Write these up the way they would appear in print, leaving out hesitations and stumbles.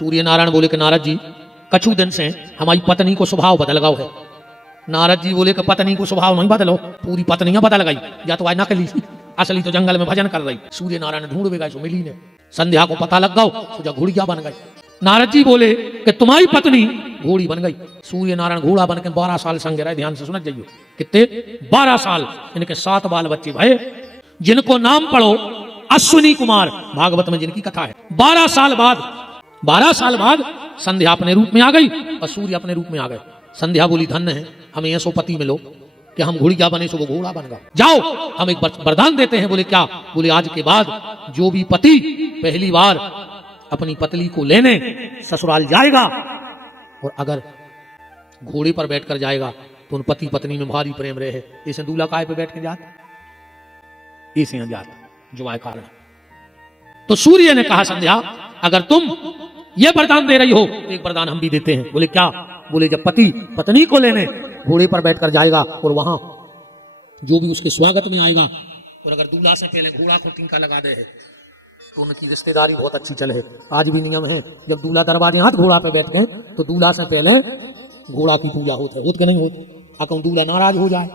सूर्य नारायण बोले कि नारद जी कछु दिन से हमारी पत्नी को स्वभाव बदल गया है। नारद जी बोले कि पत्नी को स्वभाव नहीं बदलो, पूरी पत्नियां बदल गई, या तो आज नकली असली तो जंगल में भजन कर रही। सूर्य नारायण ढूंढ भी गए, सो मिली ने। संध्या को पता लग गया, तो घोड़िया बन गई। नारद जी बोले कि तुम्हारी पत्नी घोड़ी बन गई। सूर्य नारायण घोड़ा बन के 12 साल संग रहे। ध्यान से सुनत जाइयो, कितने 12 साल। इनके 7 बाल बच्चे भये, जिनको नाम पढ़ो अश्विनी कुमार, भागवत में जिनकी कथा है। 12 साल बाद संध्या अपने रूप में आ गई और सूर्य अपने रूप में आ गए। संध्या बोली धन्य है, हमें ऐसो पति मिलो कि हम घोड़िया बने सो वो घोड़ा बन गया। जाओ हम एक वरदान देते हैं। बोले क्या? बोले आज के बाद जो भी पति पहली बार अपनी पत्नी को लेने ससुराल जाएगा और अगर घोड़े पर बैठकर जाएगा तो उन पति पत्नी में भारी प्रेम रहे। इसे दूल्हा काय पे बैठ के जाते, इसे यहां जाते जो आए कारण। तो सूर्य ने कहा संध्या अगर तुम ये वरदान दे रही हो तो एक वरदान हम भी देते हैं। बोले क्या? बोले जब पति पत्नी को लेने घोड़े पर बैठकर जाएगा और वहां जो भी उसके स्वागत में आएगा और अगर दूल्हा से पहले घोड़ा को टिंका लगा दे तो उनकी रिश्तेदारी बहुत अच्छी चले। आज भी नियम है, जब दूल्हा दरवाजे हाथ घोड़ा पे बैठ गए तो दूल्हा से पहले घोड़ा की पूजा होती के नहीं होती। अगर दूल्हा नाराज हो जाए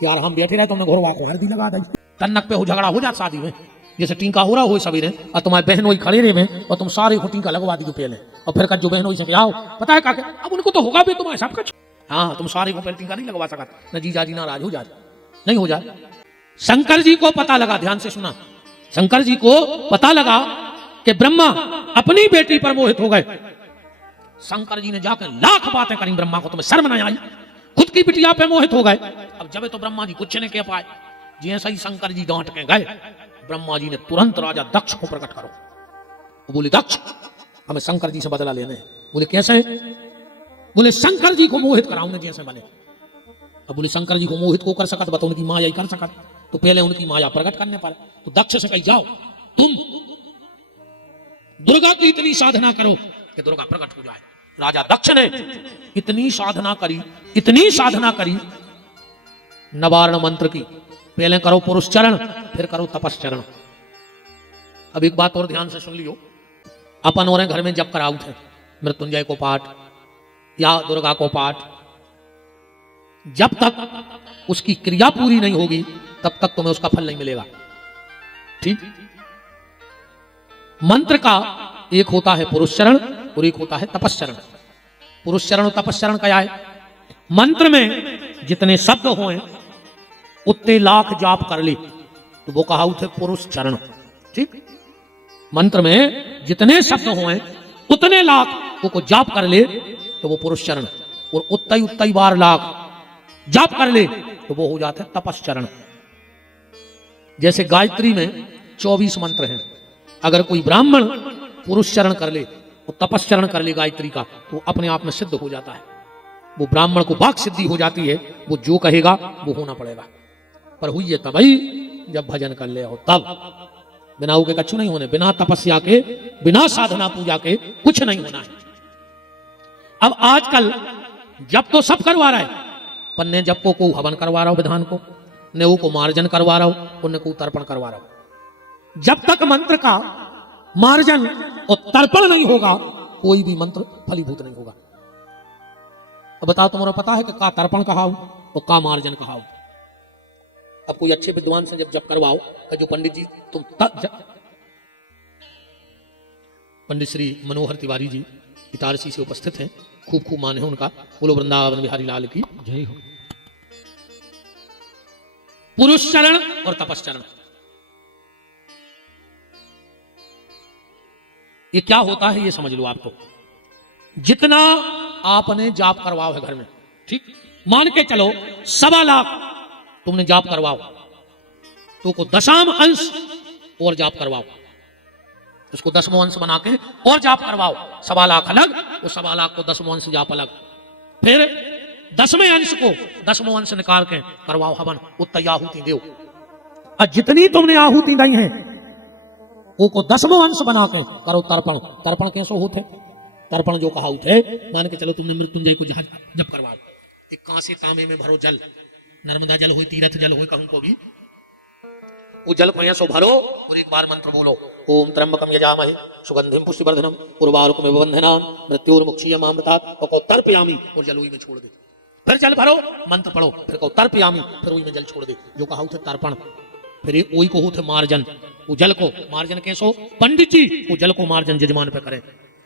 कि यार हम बैठे रहे तो मैं घोड़ा को हल्दी लगा दी, तन्नक पे हो झगड़ा हो जाता शादी में, जैसे टीका हो रहा हो सवेरे और तुम्हारे बहन वही खड़े रहे में और तुम सारे को टीका लगवा दी पहले और फिर जो बहन वही से आओ पता है क्या, अब उनको तो होगा भी तुम्हारे सब कुछ। हाँ तुम सारे को पहले टीका नहीं लगवा सका, न जीजा जी नाराज हो जाए, नहीं हो जाए। शंकर जी को पता लगा, ध्यान से सुना, शंकर जी को पता लगा कि ब्रह्मा अपनी बेटी पर मोहित हो गए। शंकर जी ने जाकर लाख बातें करी ब्रह्मा को, तुम्हें शर्म नहीं आई, खुद की बिटिया पे मोहित हो गए। अब जब तो ब्रह्मा जी कुछ नहीं कह पाए, जैसे ही शंकर जी डांट के गए ब्रह्मा जी ने तुरंत राजा दक्ष को प्रकट करो। वो बोले दक्ष हमें शंकर जी से बदला लेने। बोले कैसे? बोले शंकर जी को मोहित कराऊंगे जैसे बने। अब बोले शंकर जी को मोहित को कर सकत, बताओ उनकी माया ही कर सकत, तो पहले उनकी माया प्रकट करने पर। तो दक्ष से कही जाओ तुम दुर्गा की इतनी साधना करो कि दुर्गा प्रकट हो जाए। राजा दक्ष ने इतनी साधना करी नवारण मंत्र की। पहले करो पुरुष चरण, फिर करो तपस्चरण। अब एक बात और ध्यान से सुन लियो, अपन और घर में जब कराऊ थे मृत्युंजय को पाठ या दुर्गा को पाठ, जब तक उसकी क्रिया पूरी नहीं होगी तब तक तुम्हें उसका फल नहीं मिलेगा। ठीक? मंत्र का एक होता है पुरुष चरण और एक होता है तपस्चरण। पुरुष चरण और तपस्चरण क्या है? मंत्र में जितने शब्द हों उतने लाख जाप कर ली तो वो कहा उठे पुरुष चरण। ठीक? मंत्र में जितने शब्द हों उतने लाख को जाप कर ले तो वो पुरुष चरण, और उतई बार लाख जाप कर ले तो वो हो जाता है तपस्चरण। जैसे गायत्री में 24 मंत्र हैं, अगर कोई ब्राह्मण पुरुष चरण कर ले और तपस्चरण कर ले गायत्री का तो अपने आप में सिद्ध हो जाता है। वो ब्राह्मण को वाक सिद्धि हो जाती है, वो जो कहेगा वो होना पड़ेगा। पर हुई है तभी जब भजन कर ले हो, तब बिना के कछु नहीं होने, बिना तपस्या के बिना साधना पूजा के कुछ नहीं होना है। अब आजकल जब तो सब करवा रहा है, पर ने जब को हवन करवा रहा हो विधान को, ने को मार्जन करवा रहा हो, उन्हें को तर्पण करवा रहा हो। जब तक मंत्र का मार्जन और तर्पण नहीं होगा कोई भी मंत्र फलीभूत नहीं होगा। अब बताओ तुम्हारा पता है कि का तर्पण कहा हो और का मार्जन कहा हो? अब कोई अच्छे विद्वान से जब करवाओ कि जो पंडित जी तुम पंडित श्री मनोहर तिवारी जी इटारसी से उपस्थित हैं, खूब खूब मान है उनका, बोलो वृंदावन बिहारी लाल की जय हो। पुरुष चरण और तपस्चरण, ये क्या होता है ये समझ लो। आपको जितना आपने जाप करवाओ है घर में, ठीक, मान के चलो 1.25 लाख तुमने जाप करवाओ तो को 10वां अंश और जाप करवाओ, उसको 10वां अंश बना के और जाप करवाओ। 1.25 लाख अलग, वो 1.25 लाख को 10वां अंश जाप अलग, फिर 10वें अंश को 10वां अंश निकाल के करवाओ हवन, उत्तय आहुति दो। और जितनी तुमने आहुति दी है वो को 10वां अंश बना के करो तर्पण। तर्पण कैसे होते? तर्पण जो कहा उठे, मान के चलो तुमने मृत्युंजय को जब करवाओ, एक कांसे तांबे में भरो जल, नर्मदा जल हो तीर्थ जल हो कहूं को भी, वो जल को ऐसो भरो और एक बार मंत्र बोलो, ओम त्र्यंबकम यजामहे सुगंधिम पुष्टिवर्धनम उर्वारुकमिव बन्धनान मृत्योर्मुक्षीयमामृतात् और को तर्पयामि और जल वही में छोड़ दे। फिर जल भरो, मंत्र पढ़ो, फिर को तर्पयामि, फिर वही में जल छोड़ दे। जो कहा उठे तर्पण, फिर वही को होते मार्जन। वो जल को मार्जन कैसो? पंडित जी वो जल को मार्जन जजमान पे करें।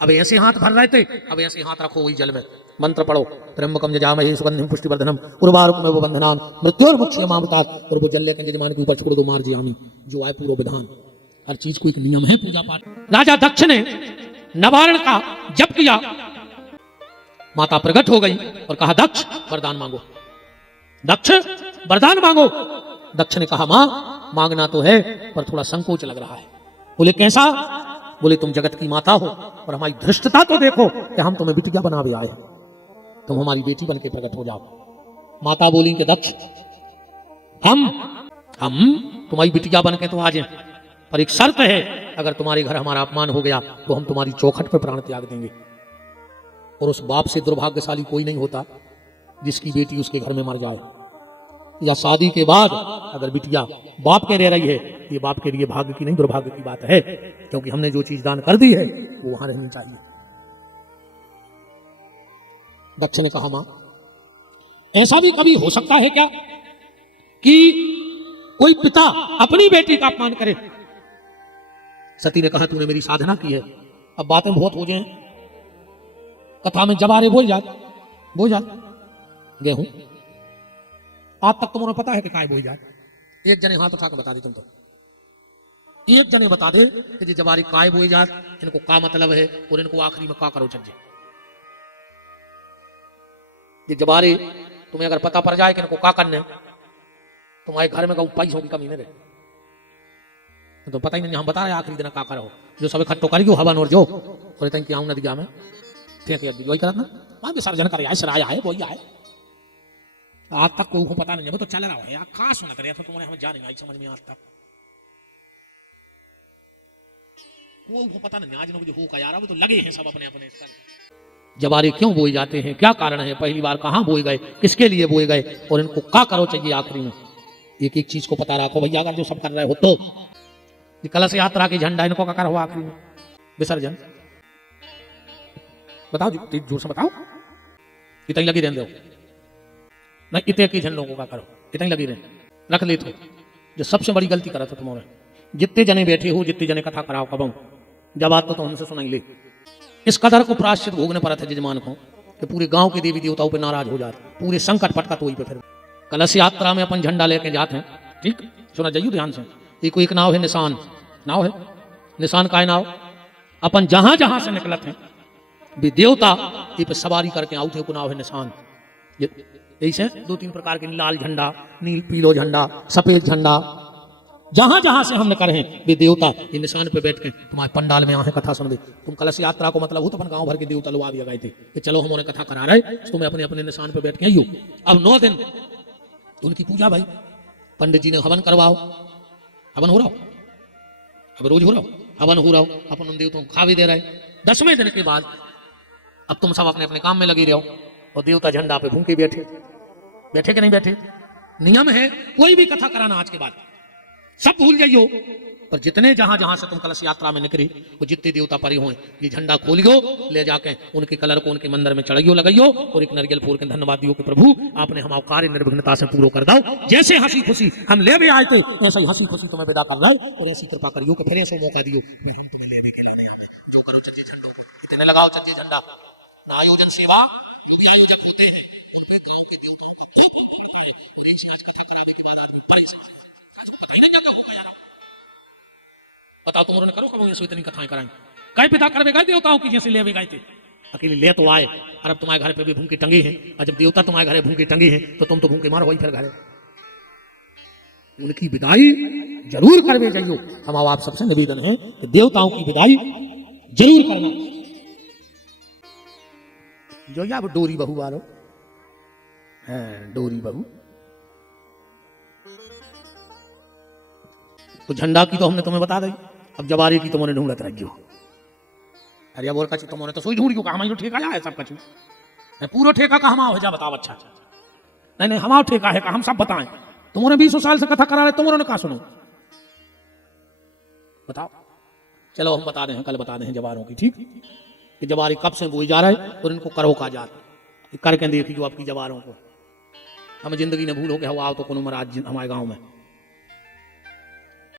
अब ऐसे हाथ भर रहे थे, अब ऐसे हाथ रखो वही जल में, मंत्र पढ़ो, त्र्यंबकम यजामहे सुगंधिम पुष्टिवर्धनम उर्वारुकमिव बन्धनान मृत्योर्मुक्षीयमामृतात्, और वो जल लेकर जजमान के ऊपर छोड़ दो, मार्जयामि। जो आए पूर्व विधान, हर चीज को एक नियम है पूजा पाठ। राजा दक्ष ने नवारण का जप किया, माता प्रकट हो गई और कहा दक्ष वरदान मांगो, दक्ष वरदान मांगो। दक्ष ने कहा मां मांगना तो है पर थोड़ा संकोच लग रहा है। बोले कैसा? बोले तुम जगत की माता हो और हमारी धृष्टता तो देखो कि हम तुम्हें बिटिया बनावे आए, तुम हमारी बेटी बन के प्रकट हो जाओ। माता बोली कि दक्ष हम तुम्हारी बिटिया बन के तो आ जाए, पर एक शर्त है, अगर तुम्हारे घर हमारा अपमान हो गया तो हम तुम्हारी चौखट पर प्राण त्याग देंगे। और उस बाप से दुर्भाग्यशाली कोई नहीं होता जिसकी बेटी उसके घर में मर जाए, या शादी के बाद अगर बिटिया बाप के रह रही है, ये बाप के लिए भाग्य की नहीं दुर्भाग्य की बात है, क्योंकि हमने जो चीज दान कर दी है वो वहां रहनी चाहिए। दक्ष ने कहा मां ऐसा भी कभी हो सकता है क्या कि कोई पिता अपनी बेटी का अपमान करे? सती ने कहा तूने मेरी साधना की है, अब बातें बहुत हो जाए, कथा में जबारे बोल जा गेहूं। आज तक तुम्हें पता है कि काय बोई जाए? एक जने हाथ उठा के बता दे, तुम तो एक जने बता दे कि जबारी काय बोई जाए, इनको का मतलब है और इनको आखिरी में का करो चज्जे। ये जबारे तुम्हें अगर पता पड़ जाए कि इनको का करने, तुम्हारे घर में कहूं पैसों की कमी नहीं रहे, तो पता ही नहीं। हम बता रहे आखिरी दिन का करो, जो सब इकट्ठो करियो हवन और जो और इतनी आऊं नदिया में ठीक है वही करत ना, वहां विसर्जन कर आए, सराया है वही आए। आज तक कोई को पता नहीं है, वो तो चल रहा है यार, कहां सुना करे तो तुम्हारे हमें जाने आई समझ में आज तक वो पता नहीं। आज लोग जो हो का यार वो तो लगे हैं सब अपने अपने स्तर। जवारे क्यों बोए जाते हैं, क्या कारण है, पहली बार कहां बोए गए, किसके लिए बोए गए और इनको क्या करो चाहिए आखिरी में, एक एक चीज को पता रखो भैया। अगर जो सब कर रहे हो तो कलश यात्रा के झंडा इनको का करो आखिरी में विसर्जन, बताओ जोर से बताओ, इतनी लगी रहने दो नहीं, इतने की झंडों को का करो, इतनी लगी रहे रख ले। तो जो सबसे बड़ी गलती करा था तुम्हारे, जितने जने बैठे हो जितने जने कथा कराओ कब जब बात तो हमसे सुनाई ले। इस कदर को प्राश्चित भोगने पड़ा था जजमान को कि पूरे गांव के देवी देवताओं पे नाराज हो जाते, पूरे संकट पटका तो वही पे। फिर कलश यात्रा में अपन झंडा लेके जाते हैं, ठीक सुना जाइए ध्यान से। एक नाव है निशान, नाव है निशान का नाव, अपन जहां जहां से निकलते हैं भी देवता ये पे सवारी करके आउट है, को नाव है निशान। ऐसे 2-3 प्रकार के लाल झंडा, नील पीलो झंडा, सफेद झंडा, जहां जहां से हम निकल रहे हैं वे देवता ये निशान पे बैठ के तुम्हारे पंडाल में आए कथा सुन दे। तुम कलश यात्रा को मतलब हो तो अपन गांव भर के देवता लोग आ गए थे कि चलो हम उन्हें कथा करा रहे, तो तुम्हें अपने अपने निशान पे बैठ के आइयो। अब 9 दिन उनकी पूजा भाई, पंडित जी ने हवन करवाओ, हवन हो रहा हो, अब रोज हो रहा हो हवन हो रहा हो, अपन उन देवताओं को खा भी दे रहे। 10वें दिन के बाद अब तुम सब अपने अपने काम में लगे रहो और देवता झंडा पे भूखे बैठे, बैठे कि नहीं बैठे। नियम है कोई भी कथा कराना आज के बाद सब भूल जाइयो, पर जितने जहां जहां से तुम कलश यात्रा में निकली वो जितने देवता परे हुए ये झंडा खोलियो, ले जाके उनके कलर को उनके मंदिर में चढ़ाइयो लगाइयो और एक नारियल फोड़ के धन्यवाद दियो कि प्रभु आपने हमारा कार्य निर्विघ्नता से पूरा कर दो। जैसे हंसी खुशी हम ले भी आए थे ऐसे ही हंसी खुशी तुम्हें विदा कर रहा है और ऐसी कृपा करियो कि फिर ऐसे मौका दियो तुम्हें लेने के लिए जो करो चच्चे झंडा, इतने लगाओ चच्चे झंडा। आयोजन सेवा जो भी आयोजक होते हैं उनके गांव के देवताओं को और एक आज कथा कराने के बाद आदमी पाई सकते पता ही नहीं जाता होगा यार। बताओ तुम उन्होंने करो कब इतनी कथाएं कराएं, कई पिता करवे गए देवताओं की जैसे ले भी गए थे, अकेले ले तो आए और अब तुम्हारे घर पे भी भूखे टंगे हैं, और जब देवता तुम्हारे घर भूखे टंगे हैं तो तुम तो भूखे मारो वही फिर घरे। उनकी विदाई जरूर करवे जाइयो। हम आप सबसे निवेदन है कि देवताओं की विदाई जरूर करना। जो या वो डोरी बहू वालो है, डोरी बहू तो झंडा की तो हमने तुम्हें बता दी, अब जवारी की तुमने ढूंढत रखियो। अरे बोल कछु तुमने तो सोई ढूंढियो का हमारी ठेका है सब कछु पूरा ठेका का हमारा हो जा बताओ। अच्छा नहीं नहीं हमारा ठेका है का हम सब बताएं, तुमने 20 साल से कथा करा रहे तुमने कहा सुनो बताओ। चलो हम बता रहे हैं, कल बता रहे हैं जवारों की, ठीक, कि जवार कब से बोए जा रहा है और इनको करो का जा करके देखिए आपकी जवारों को। हमें जिंदगी ने भूल हो गया, आओ तो कोनो महाराज हमारे गांव में